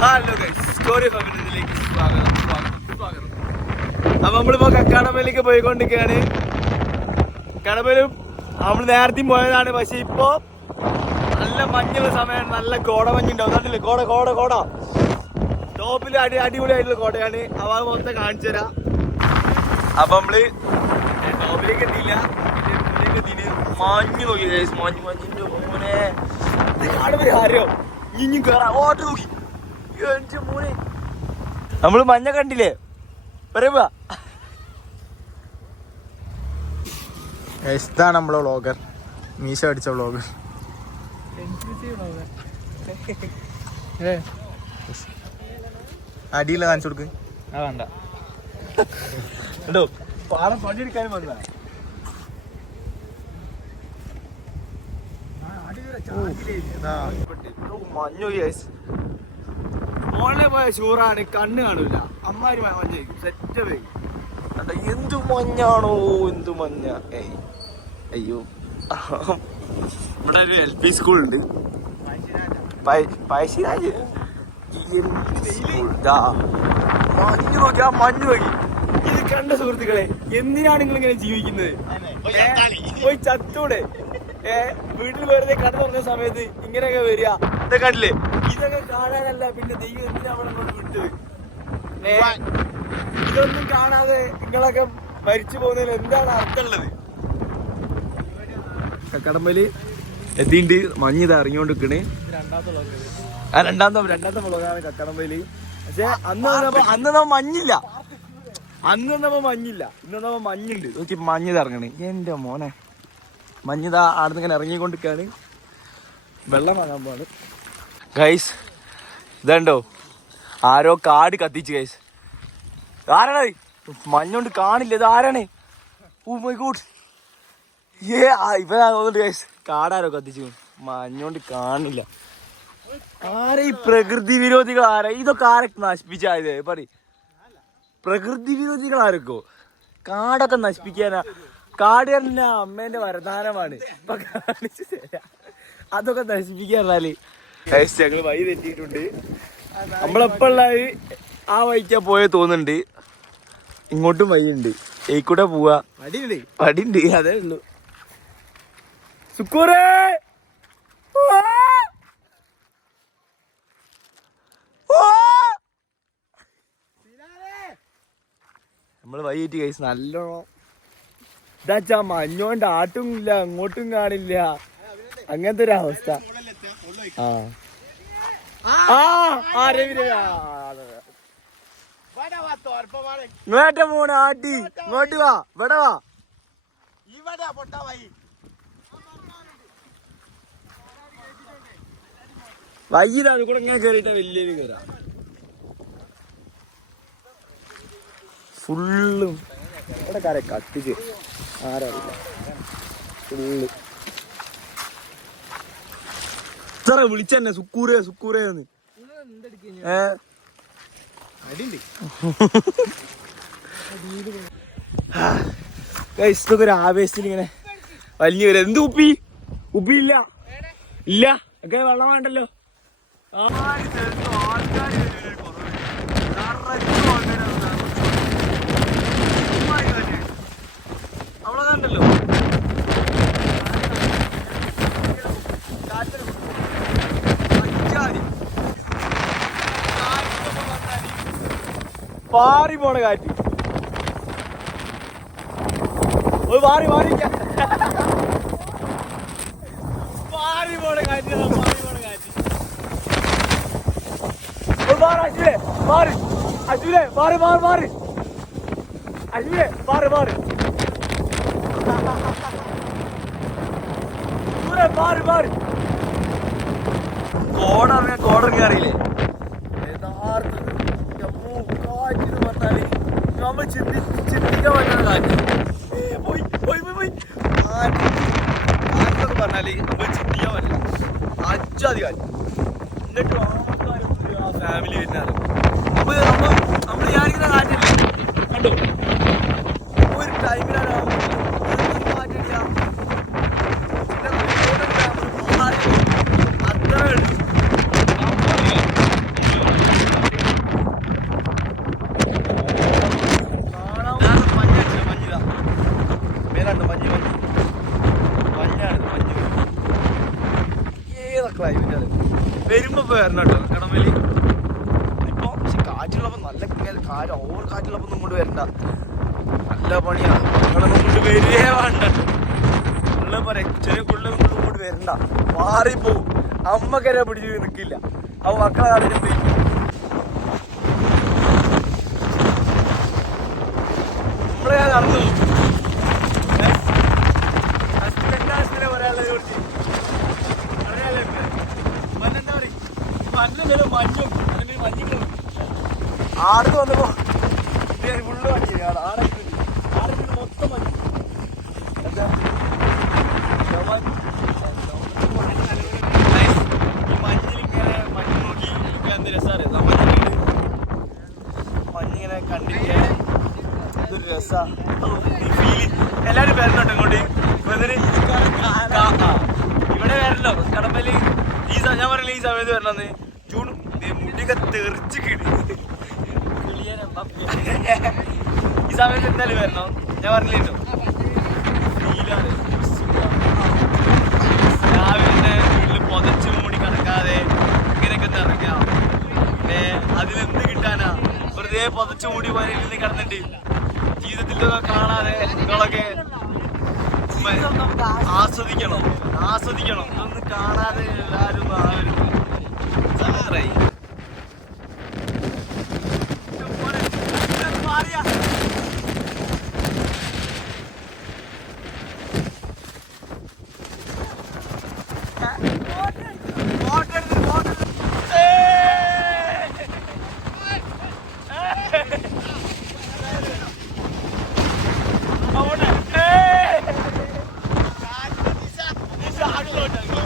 Hello story അപ്പൊ നമ്മളിപ്പോ കക്കാടമ്പലിലേക്ക് പോയിക്കൊണ്ടിരിക്കുകയാണ്. കടമ്പലും നമ്മൾ നേരത്തെ പോയതാണ് പക്ഷെ ഇപ്പോ നല്ല മഞ്ഞുള്ള സമയമാണ് നല്ല കോട മഞ്ഞുണ്ടാവും കണ്ടില്ലേ? കോട കോട കോട. ടോപ്പിൽ അടി അടിപൊളിയായിട്ടുള്ള കോടയാണ്. അത് മൊത്തം കാണിച്ചു തരാം. അപ്പൊ നമ്മൾ ടോപ്പിലേക്ക് എത്തിയില്ല. മഞ്ഞ് നോക്കി. മഞ്ഞ് മഞ്ഞിന്റെ മോനെ. ഇത് കാണുമ്പോ ആരോ ഇഞ്ഞും കേറാ. ഓട്ട് നോക്കി. നമ്മൾ മഞ്ഞ കണ്ടില്ലേ? പറയുമ്പോ ഇതാണ് നമ്മളെ വ്ളോഗർ മീശ അടിച്ച വ്ളോഗർ അടിയില്ല കാണിച്ചു കൊടുക്ക്. ആ വേണ്ട. പാടം പണിയെടുക്കാനും വന്ന മഞ്ഞു മോളിലെ പോയ ഷൂറാണ് കണ്ണ് കാണൂല. അമ്മാര് മഞ്ഞ. സെറ്റ് പോയി എന്തു മഞ്ഞാണോ എന്തു മഞ്ഞ. ഏയ് അയ്യോ. ഇവിടെ ഒരു എൽ പി സ്കൂൾ ഉണ്ട്. പഴശ്ശിരാജ്. മഞ്ഞ് നോക്കി ആ മഞ്ഞ് നോക്കി. ഇത് കണ്ട സുഹൃത്തുക്കളെ എന്തിനാണ് നിങ്ങൾ ഇങ്ങനെ ജീവിക്കുന്നത്? പോയി ചത്തൂടെ. ഏഹ് വീട്ടിൽ വെറുതെ കട തുറന്ന സമയത്ത് ഇങ്ങനെയൊക്കെ വരിക. ഇതൊക്കെ കണ്ടില്ലേ? ഇതൊക്കെ കാണാനല്ല പിന്നെ ദൈവം എന്തിനാ നമ്മളെ കൊണ്ട് വിട്ടത്? ഏ, ഇതൊന്നും കാണാതെ നിങ്ങളൊക്കെ മരിച്ചു പോകുന്നതിൽ എന്താണ് അർത്ഥമുള്ളത്? കടമ്പലി എത്തിണ്ട് മഞ്ഞ് ഇത് ഇറങ്ങിക്കൊണ്ടിരിക്കണേ ആ രണ്ടാമത്തെ രണ്ടാമത്തെ വ്ളോഗാണ് കക്കടമ്പലി. പക്ഷെ അന്ന് വന്നപ്പോ അന്ന് നമ്മ മഞ്ഞില്ല. അന്ന് വന്നപ്പോ മഞ്ഞില്ല. ഇന്ന് വന്നപ്പോ മഞ്ഞുണ്ട്. നോക്കി മഞ്ഞ് ഇറങ്ങണേ എന്റെ മോനെ. മഞ്ഞിതാ ആടുന്ന് ഇങ്ങനെ ഇറങ്ങിക്കൊണ്ടിരിക്കാണ് വെള്ളം വാങ്ങാൻ പോവാണ്. ഗൈസ് ഇതുണ്ടോ? ആരോ കാട് കത്തിച്ച് ഗൈസ് ആരാണ് മഞ്ഞോണ്ട് കാണില്ല ഇത് ആരാണ്? ഓ മൈ ഗോഡ് ഏ ഇവനാ ഗൈസ് കാടാരോ കത്തിച്ചു. മഞ്ഞോണ്ട് കാണില്ല. ആരാ ഈ പ്രകൃതി വിരോധികൾ ആരാ? ഇതൊക്കെ ആരൊക്കെ നശിപ്പിച്ചായത്? പറ പ്രകൃതി വിരോധികൾ ആരൊക്കോ കാടൊക്കെ നശിപ്പിക്കാനാ. കാട് തന്നെ അമ്മേന്റെ വരദാനമാണ്. കാണിച്ചു. അതൊക്കെ നശിപ്പിക്കാറിനാല് ഞങ്ങൾ വഴി തെറ്റിയിട്ടുണ്ട്. നമ്മളെപ്പോഴായി ആ വഴിക്കാ പോയ തോന്നുന്നുണ്ട്. ഇങ്ങോട്ടും വഴിയുണ്ട്. ഏക്കൂടെ പോവാ. വടിയുണ്ട്. വടിണ്ട് അതേ ഉള്ളു. സുക്കൂറേ. നമ്മൾ വൈകിട്ട് കഴിച്ച് നല്ലോണം ഇതാച്ചാ മഞ്ഞോണ്ട് ആട്ടും ഇല്ല അങ്ങോട്ടും കാണില്ല. അങ്ങനത്തെ ഒരു അവസ്ഥ. ഇങ്ങോട്ട് പോണ ആട്ടി. ഇങ്ങോട്ട് വാ ഇവിടെ വാ. വൈകിട്ടാണ് കൂടെ ഇങ്ങനെ കയറിയിട്ട് വലിയൊരു കയറാ ഫുള്ളും. ഇവിടെ കാരെ കത്തിച്ച്. ആരറിയില്ല ഫുള്ള്. ഇത്ര വിളിച്ചെന്നെ? സുക്കൂറേ സുക്കൂറേ എന്ന്. ഇതൊക്കെ ഒരു ആവേശത്തിൽ ഇങ്ങനെ വലിയ ഒരു എന്ത് ഉപ്പി ഉപ്പി ഇല്ല. ഇല്ല. ഒക്കെ വെള്ളം വേണ്ടല്ലോ. അവളതാണ്ടല്ലോ പാറി പോണ കാറ്റ് ഒരു പാറി പാറി പാറി പോണ കാറ്റ് പാറി പോണ കാറ്റ് ഒരു പാറ അശ്വിനെ പാറി അശ്വിനെ പാറി പാറി പാറി അശ്വിനെ പാറി പാറി ദൂരെ മാറി മാറി കോടറിഞ്ഞ കോടറിഞ്ഞ അറിയില്ലേ യഥാർത്ഥത്തിൽ അമ്മോ, കാറ്റ് എന്ന് പറഞ്ഞാൽ നമ്മൾ ചിന്തി ചിന്തിക്കാൻ പറ്റുന്ന കാറ്റ് പോയി പോയി പോയി പോയി. കാറ്റ് കാറ്റെന്ന് പറഞ്ഞാൽ നമ്മൾ ചിന്തിക്കാൻ പറ്റില്ല. അച്ചാതി കാറ്റ് എന്നിട്ടും ആ ഫാമിലി വരുന്നത് അപ്പൊ നമ്മൾ നമ്മൾ ഞാനിങ്ങനെ കാറ്റില്ലേ കണ്ടോ ഒരു ടൈമിലാണ് കാറ്റില്ല പിന്നെ റോഡൊക്കെ നമ്മൾ മാറി. അത്ര ഉള്ളൂ. വരണം കേട്ടോ കടമലി. ഇപ്പോൾ പക്ഷെ കാറ്റുള്ളപ്പോൾ നല്ല കാറ്റ് ഓവർ കാറ്റുള്ളപ്പോൾ ഇങ്ങോട്ട് വരണ്ട. നല്ല പണിയാണ് ഇങ്ങോട്ട് വരികേ വേണ്ട ഉള്ള പോരെ ചെറിയ കുള്ളൊന്നും ഇങ്ങോട്ട് വരണ്ട. മാറിപ്പോവും. അമ്മക്കരെ പിടിച്ച് നിൽക്കില്ല അവ മക്കളെ കാര്യം ആടുന്ന് വന്നപ്പോ ഫുള്ള് മഞ്ഞ് ആടെ ആടെ മൊത്തം മഞ്ഞ് എന്താ? മഞ്ഞിങ്ങനെ കണ്ടിരിക്കാൻ ഒരു രസാ. ഈ ഫീൽ എല്ലാരും വരണോട്ടോ ഇങ്ങോട്ട് ആ. ഇവിടെ വരണല്ലോ കടമ്പൽ ഈ ഞാൻ പറഞ്ഞില്ല ഈ സമയത്ത് വരണമെന്ന്? ജൂൺ മുടിയൊക്കെ തെറിച്ച് കിടി ഈ സമയത്ത് എന്തായാലും വരണം. ഞാൻ പറഞ്ഞില്ലല്ലോ ഫീലാണ് രാവിലെ വീട്ടിൽ പുതച്ച് മൂടി കിടക്കാതെ ഇങ്ങനെയൊക്കെ ഇറങ്ങാം. പിന്നെ അതിലെന്ത് കിട്ടാനാ? വെറുതെ പുതച്ച് മൂടി വരയിൽ കിടന്നിട്ട് ജീവിതത്തിൽ ഇതൊക്കെ കാണാതെ നിങ്ങളൊക്കെ ആസ്വദിക്കണം. ആസ്വദിക്കണം. ഇതൊന്നും കാണാതെ എല്ലാവരും സങ്കടമായി போட்டாங்க.